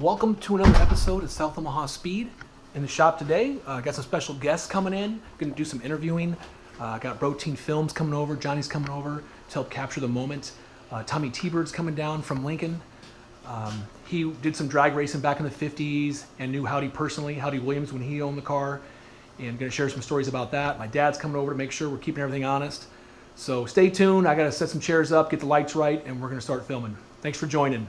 Welcome to another episode of South Omaha Speed. In the shop today, got some special guests coming in. Going to do some interviewing. Got Protein Films coming over. Johnny's coming over to help capture the moment. Tommy T-Bird's coming down from Lincoln. He did some drag racing back in the 50s and knew Howdy personally, Howdy Williams, when he owned the car. And going to share some stories about that. My dad's coming over to make sure we're keeping everything honest. So stay tuned. I got to set some chairs up, get the lights right, and we're going to start filming. Thanks for joining.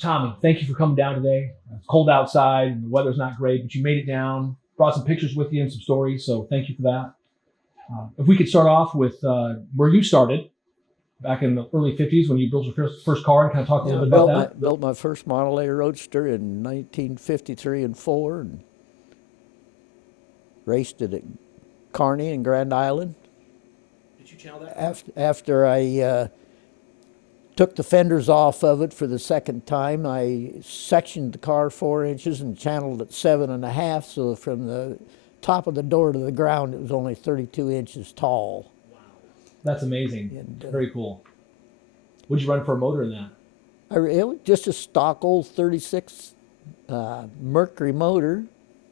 Tommy, thank you for coming down today. It's cold outside and the weather's not great, but you made it down. Brought some pictures with you and some stories, so thank you for that. If we could start off with where you started back in the early 50s when you built your first car and kind of talk a little bit about that. Built my first Model A Roadster in 1953 and 4 and raced it at Kearney and Grand Island. Did you channel that? After I took the fenders off of it for the second time, I sectioned the car 4 inches and channeled it 7.5, so from the top of the door to the ground it was only 32 inches tall. Wow. That's amazing. And, very cool. What'd you run for a motor in that? It was just a stock old 36 Mercury motor.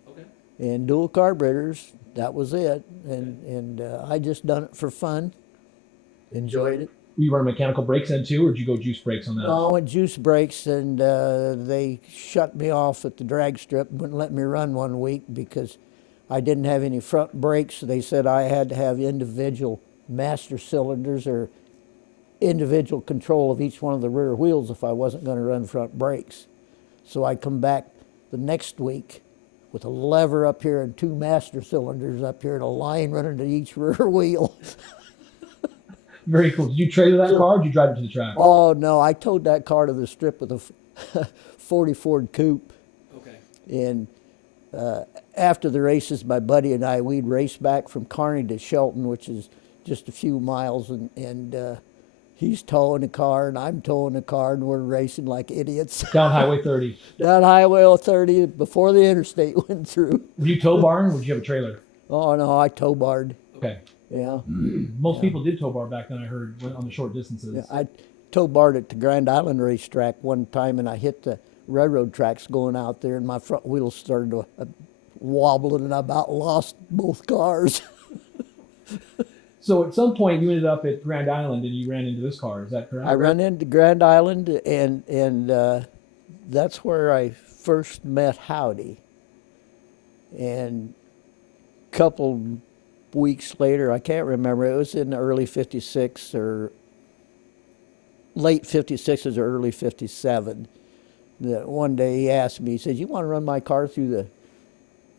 Okay. And dual carburetors. That was it. And I just done it for fun. Enjoyed it. Were you running mechanical brakes then too, or did you go juice brakes on that? No, I went juice brakes, and they shut me off at the drag strip and wouldn't let me run 1 week because I didn't have any front brakes. They said I had to have individual master cylinders or individual control of each one of the rear wheels if I wasn't going to run front brakes. So I come back the next week with a lever up here and 2 master cylinders up here and a line running to each rear wheel. Very cool. Did you trailer that car or did you drive it to the track? Oh, no, I towed that car to the strip with a 40 Ford Coupe. Okay. And after the races, my buddy and I, we'd race back from Kearney to Shelton, which is just a few miles, and he's towing a car and I'm towing a car, and we're racing like idiots. Down Highway 30. Down Highway 30 before the interstate went through. Were you tow barn or did you have a trailer? Oh, no, I tow barred. Okay. Yeah. Most people did tow bar back then, I heard, went on the short distances. Yeah, I tow barred at the Grand Island racetrack one time, and I hit the railroad tracks going out there, and my front wheels started to wobble, and I about lost both cars. So at some point you ended up at Grand Island and you ran into this car, is that correct? I ran into Grand Island, and that's where I first met Howdy. And a couple weeks later, I can't remember, it was in early 56 or late 56 or early 57, that one day he asked me, he said, "You want to run my car through the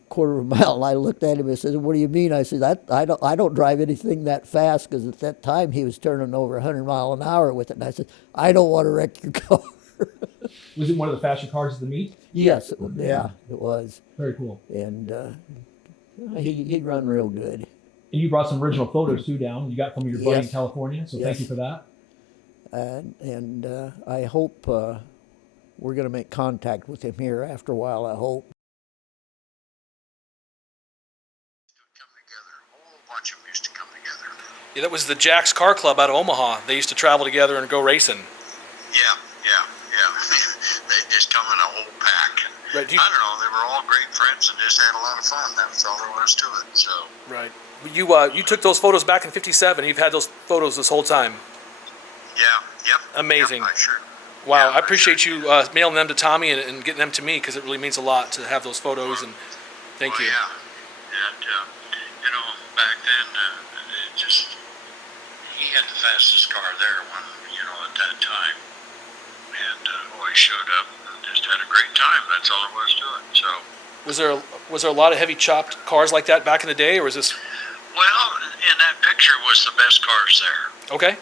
quarter of a mile?" And I looked at him and said, "What do you mean?" I said, I don't drive anything that fast, because at that time he was turning over 100 miles an hour with it. And I said, "I don't want to wreck your car." Was it one of the faster cars at the meet? Yes, it was. Very cool. And he'd run real good. And you brought some original photos too down. You got from your buddy in Yes. California, so thank Yes. you for that. And I hope we're going to make contact with him here after a while, I hope. Come together. A whole bunch of them used to come together. Yeah, that was the Jack's Car Club out of Omaha. They used to travel together and go racing. Yeah. They just come in a whole pack. Right. I don't know. They were all great friends and just had a lot of fun. That's all there was to it. So. Right. You took those photos back in '57. You've had those photos this whole time. Yeah. Yep. Amazing. Yep, I sure. Wow, Yeah, I appreciate sure you did. mailing them to Tommy and getting them to me, because it really means a lot to have those photos. And thank you. Yeah. And back then, it just he had the fastest car there at that time, and always showed up and just had a great time. That's all there was to it. So. Was there a lot of heavy chopped cars like that back in the day, or was this? Well, in that picture was the best cars there. Okay,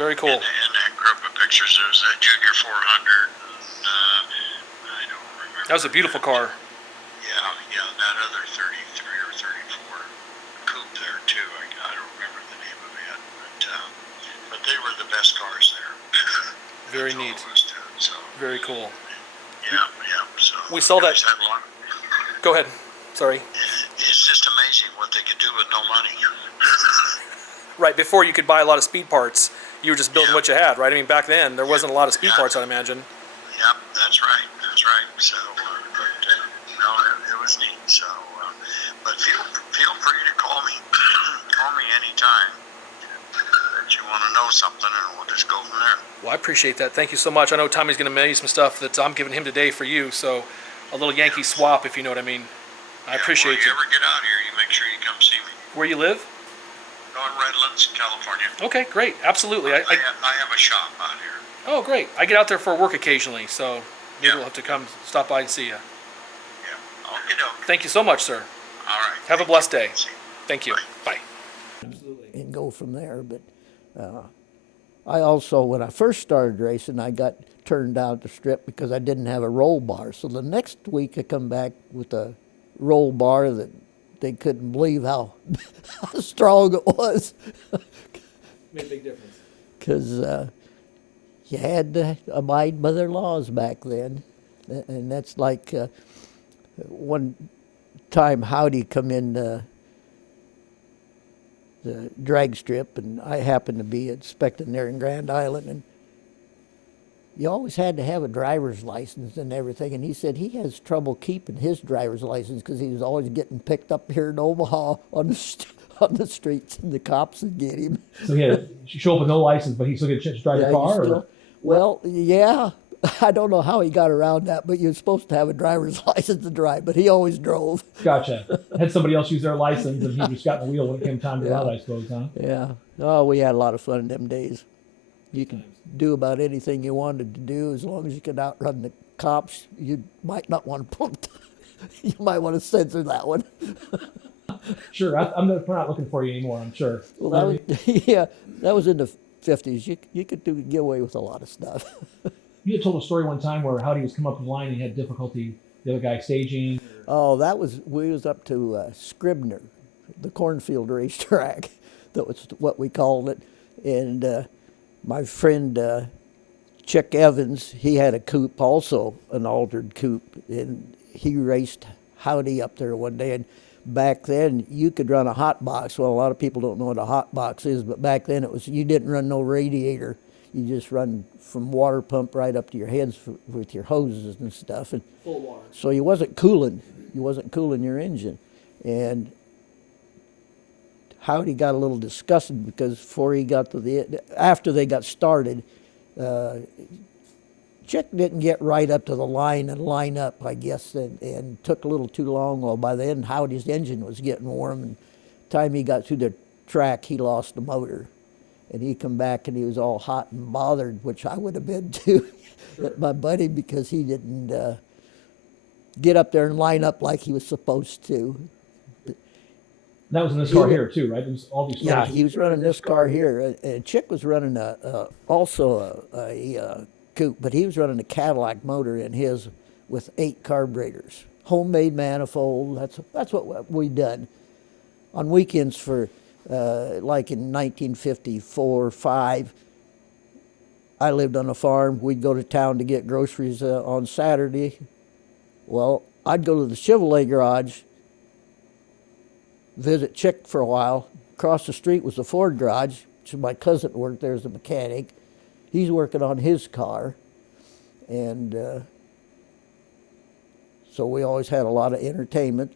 very cool. In that group of pictures, there was that Junior 400. I don't remember. That was a beautiful car. Yeah, that other 33 or 34 coupe there too. I don't remember the name of it, but they were the best cars there. Very That's all neat. it was to it, so. Very cool. Yeah. So We saw that- guys had a lot. Go ahead. Sorry. It's just amazing what they could do with no money. Right, before you could buy a lot of speed parts, you were just building what you had, right? I mean, back then, there wasn't a lot of speed parts, I'd imagine. Yep, that's right. That's right. So, no, it was neat. So, but feel free to call me, call me anytime that you want to know something, and we'll just go from there. Well, I appreciate that. Thank you so much. I know Tommy's going to mail you some stuff that I'm giving him today for you, so a little Yankee swap, if you know what I mean. I appreciate you. If you ever get out here, you make sure you come see me. Where you live? On Redlands, California. Okay, great. Absolutely. I have a shop out here. Oh, great. I get out there for work occasionally, so maybe we'll have to come stop by and see you. Yeah. Okay, doke. Thank you so much, sir. All right. Have a blessed day. Thank you. Bye. Absolutely. And go from there. But I also, when I first started racing, I got turned down at the strip because I didn't have a roll bar. So the next week I come back with a roll bar that they couldn't believe how strong it was. Made a big difference. Because you had to abide by their laws back then. And that's like one time Howdy come in the drag strip, and I happened to be inspecting there in Grand Island, and you always had to have a driver's license and everything, and he said he has trouble keeping his driver's license because he was always getting picked up here in Omaha on the streets, and the cops would get him. So he had to show up with no license, but he still get a chance to drive the car? Well, yeah. I don't know how he got around that, but you're supposed to have a driver's license to drive, but he always drove. Gotcha. Had somebody else use their license, and he just got in the wheel when it came time to ride, I suppose, huh? Yeah. Oh, we had a lot of fun in them days. You could do about anything you wanted to do as long as you could outrun the cops. You might not want to put, you might want to censor that one. Sure. I'm not looking for you anymore, I'm sure. Well, that was in the 50s. You could get away with a lot of stuff. You had told a story one time where Howdy was come up the line and he had difficulty, the other guy staging. Oh, we was up to Scribner, the cornfield racetrack. That was what we called it. And my friend Chick Evans, he had a coupe, also an altered coupe, and he raced Howdy up there one day. And back then, you could run a hot box. Well, a lot of people don't know what a hot box is, but back then you didn't run no radiator. You just run from water pump right up to your heads with your hoses and stuff. And full water. so you wasn't cooling your engine. And Howdy got a little disgusted because after they got started, Chick didn't get right up to the line and line up, I guess, and took a little too long. Well, by then, Howdy's engine was getting warm, and the time he got through the track, he lost the motor. And he come back and he was all hot and bothered, which I would have been too, at my buddy, because he didn't get up there and line up like he was supposed to. That was in this car here too, right? It was all these yeah, he was running this car here. And Chick was running also a coupe, but he was running a Cadillac motor in his with 8 carburetors, homemade manifold. That's what we done on weekends for. Like in 1954, 5, I lived on a farm. We'd go to town to get groceries on Saturday. Well, I'd go to the Chevrolet garage, visit Chick for a while. Across the street was the Ford garage, which my cousin worked there as a mechanic. He's working on his car. And so we always had a lot of entertainment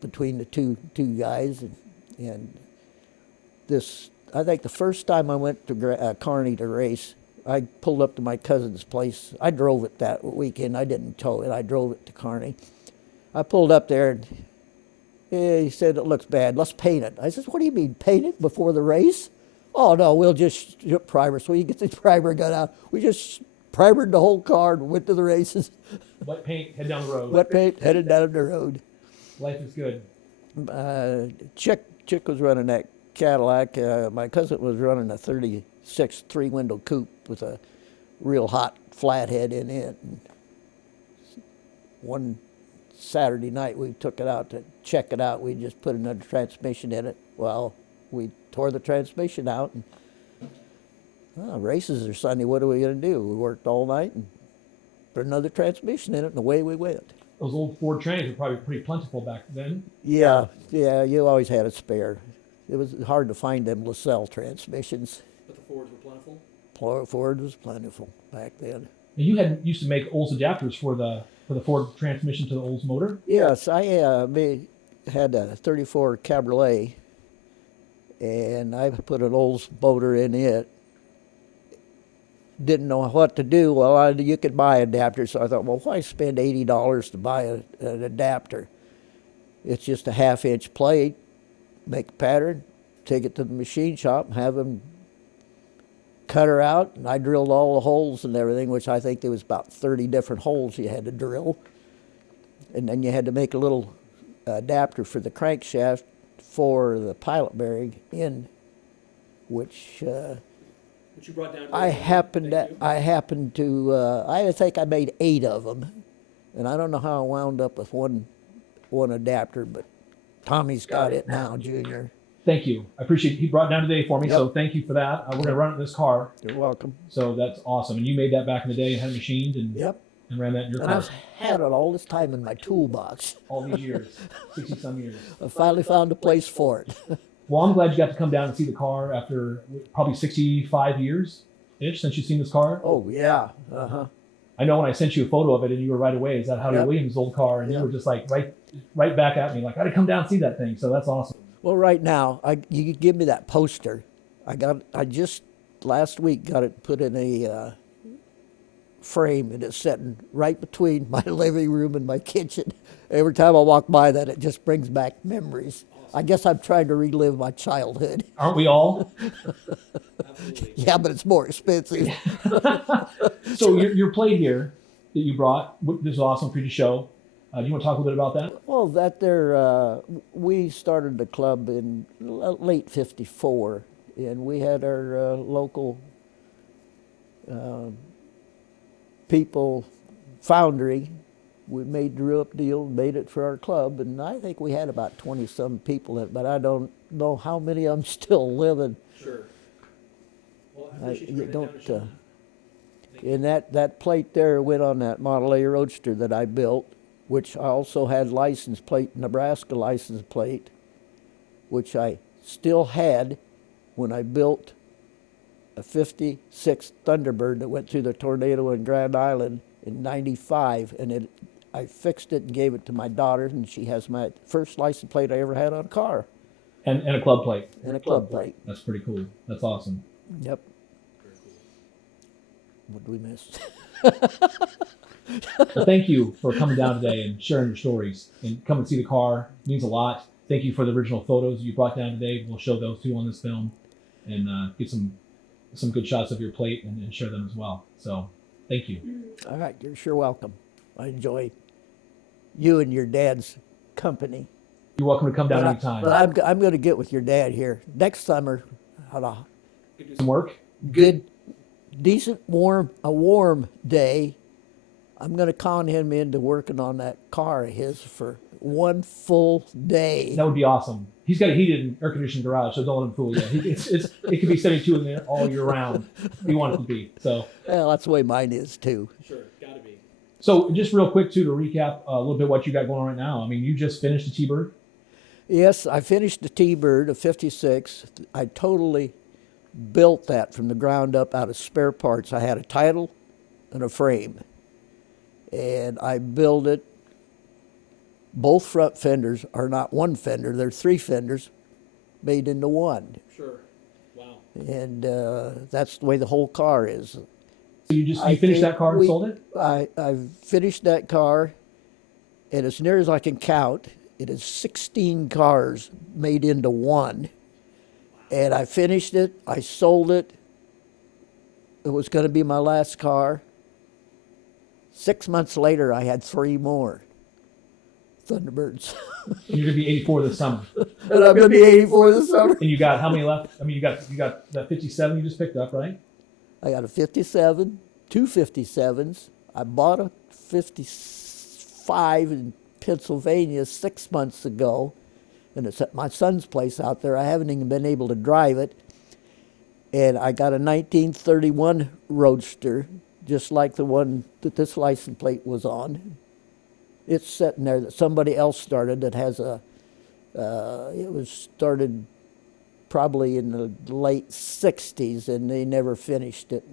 between the two guys. And I think the first time I went to Kearney to race, I pulled up to my cousin's place. I drove it that weekend. I didn't tow it. I drove it to Kearney. I pulled up there, and he said, "It looks bad. Let's paint it." I said, "What do you mean, paint it before the race?" "Oh, no, we'll just primer." So you get the primer gun out. We just primered the whole car and went to the races. Wet paint, head down the road. Wet paint, headed down the road. Life is good. Chick was running that Cadillac. My cousin was running a 36 3-window coupe with a real hot flathead in it. And one Saturday night we took it out to check it out. We just put another transmission in it. Well, we tore the transmission out. And, races are Sunday. What are we going to do? We worked all night and put another transmission in it, and away we went. Those old Ford trains were probably pretty plentiful back then. Yeah, you always had a spare. It was hard to find them LaSalle transmissions. But the Fords were plentiful. Ford was plentiful back then. And you used to make Olds adapters for the Ford transmission to the Olds motor? Yes, I had a 34 Cabriolet, and I put an Olds motor in it. Didn't know what to do. Well, you could buy adapters, so I thought, well, why spend $80 to buy an adapter? It's just a half-inch plate, make a pattern, take it to the machine shop, and have them cut her out, and I drilled all the holes and everything, which I think there was about 30 different holes you had to drill. And then you had to make a little adapter for the crankshaft for the pilot bearing in, which Which you brought down. I think I made 8 of them, and I don't know how I wound up with one adapter, but Tommy's got it now, Junior. Thank you. I appreciate it. He brought it down today for me, so thank you for that. We're going to run it in this car. You're welcome. So that's awesome. And you made that back in the day, had it machined, and ran that in your And car. I've had it all this time in my toolbox. All these years, 60-some years. I finally found a place for it. Well, I'm glad you got to come down and see the car after probably 65 years-ish since you've seen this car. Oh, yeah. Uh-huh. I know when I sent you a photo of it and you were right away, is that Howdy Williams' old car? And you were just like right back at me, like, I got to come down and see that thing. So that's awesome. Well, right now, you could give me that poster. I just last week got it put in a frame, and it's sitting right between my living room and my kitchen. Every time I walk by that, it just brings back memories. I guess I'm trying to relive my childhood. Aren't we all? Absolutely. Yeah, but it's more expensive. So your plate here that you brought, this is awesome for you to show. Do you want to talk a little bit about that? Well, we started the club in late '54, and we had our local people foundry. We drew up a deal, made it for our club, and I think we had about 20-some people in it, but I don't know how many of them still living. Sure. Well, I appreciate you don't. And that plate there went on that Model A Roadster that I built, which I also had license plate, Nebraska license plate, which I still had when I built a '56 Thunderbird that went through the tornado in Grand Island in '95, and I fixed it and gave it to my daughter, and she has my first license plate I ever had on a car. And a club plate. And a club plate. That's pretty cool. That's awesome. Yep. Very cool. What did we miss? Well, thank you for coming down today and sharing your stories. And come and see the car. It means a lot. Thank you for the original photos you brought down today. We'll show those too on this film and get some good shots of your plate and share them as well. So thank you. All right. You're sure welcome. I enjoy you and your dad's company. You're welcome to come down anytime. But I'm going to get with your dad here next summer. Do some work. Good, decent, warm day. I'm going to con him into working on that car of his for one full day. That would be awesome. He's got a heated and air conditioned garage, so don't let him fool you. It could be 72 in there all year round. If you want it to be. So. Well, that's the way mine is too. Sure, got to be. So just real quick too to recap a little bit what you got going on right now. I mean, you just finished the T-Bird. Yes, I finished the T-Bird of '56. I totally built that from the ground up out of spare parts. I had a title and a frame. And I built it. Both front fenders are not one fender, they're 3 fenders made into one. Sure. Wow. And that's the way the whole car is. So you finished that car and sold it? I finished that car, and as near as I can count, it is 16 cars made into one. And I finished it, I sold it. It was going to be my last car. 6 months later, I had 3 more Thunderbirds. And you're going to be 84 this summer. And I'm going to be 84 this summer. And you got how many left? I mean, you got that 57 you just picked up, right? I got a 57, 2 57s. I bought a 55 in Pennsylvania 6 months ago, and it's at my son's place out there. I haven't even been able to drive it. And I got a 1931 Roadster, just like the one that this license plate was on. It's sitting there that somebody else started that has it was started probably in the late 60s, and they never finished it.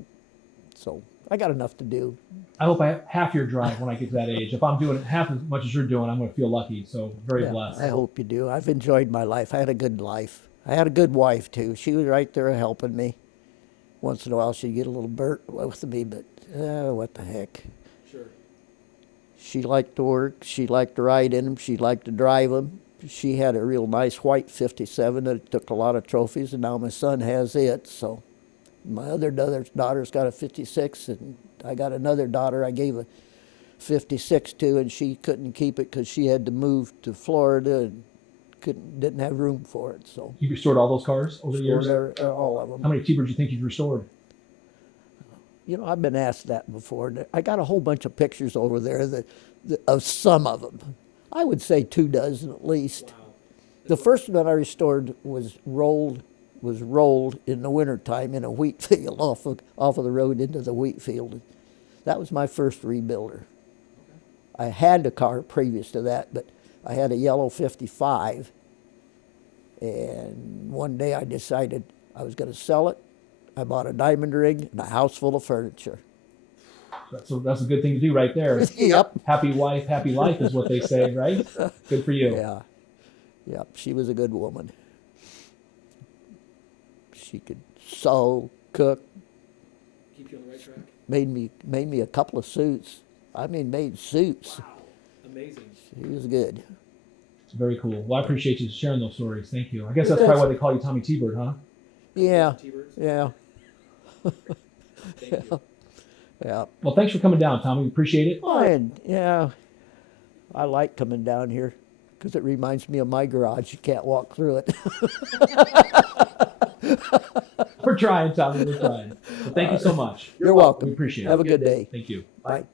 So I got enough to do. I hope I have half your drive when I get to that age. If I'm doing half as much as you're doing, I'm going to feel lucky. So very Yeah, blessed. I hope you do. I've enjoyed my life. I had a good life. I had a good wife, too. She was right there helping me. Once in a while, she'd get a little burnt with me, but what the heck. Sure. She liked to work. She liked to ride in them. She liked to drive them. She had a real nice white 57 that took a lot of trophies, and now my son has it. So my other daughter's got a 56, and I got another daughter I gave a 56 to, and she couldn't keep it because she had to move to Florida and didn't have room for it. So You restored all those cars over the years? all of them. How many T-Birds do you think you've restored? You know, I've been asked that before. I got a whole bunch of pictures over there of some of them. I would say 2 dozen at least. Wow. The first one I restored was rolled in the wintertime in a wheat field off of the road into the wheat field. That was my first rebuilder. I had a car previous to that, but I had a yellow 55, and one day I decided I was going to sell it. I bought a diamond ring and a house full of furniture. That's a good thing to do right there. Yep. Happy wife, happy life is what they say, right? Good for you. Yeah. Yep. She was a good woman. She could sew, cook, Keep you on the right track. made me a couple of suits. I mean, made suits. Wow. Amazing. She was good. Very cool. Well, I appreciate you sharing those stories. Thank you. I guess that's probably why they call you Tommy T-Bird, huh? Yeah. T-Birds? Yeah. Thank you. Yeah. Well, thanks for coming down, Tommy. We appreciate it. Well, and yeah, I like coming down here because it reminds me of my garage. You can't walk through it. We're trying, Tommy. We're trying. Well, thank you so much. You're welcome. We appreciate it. Have a good day. Thank you. Bye.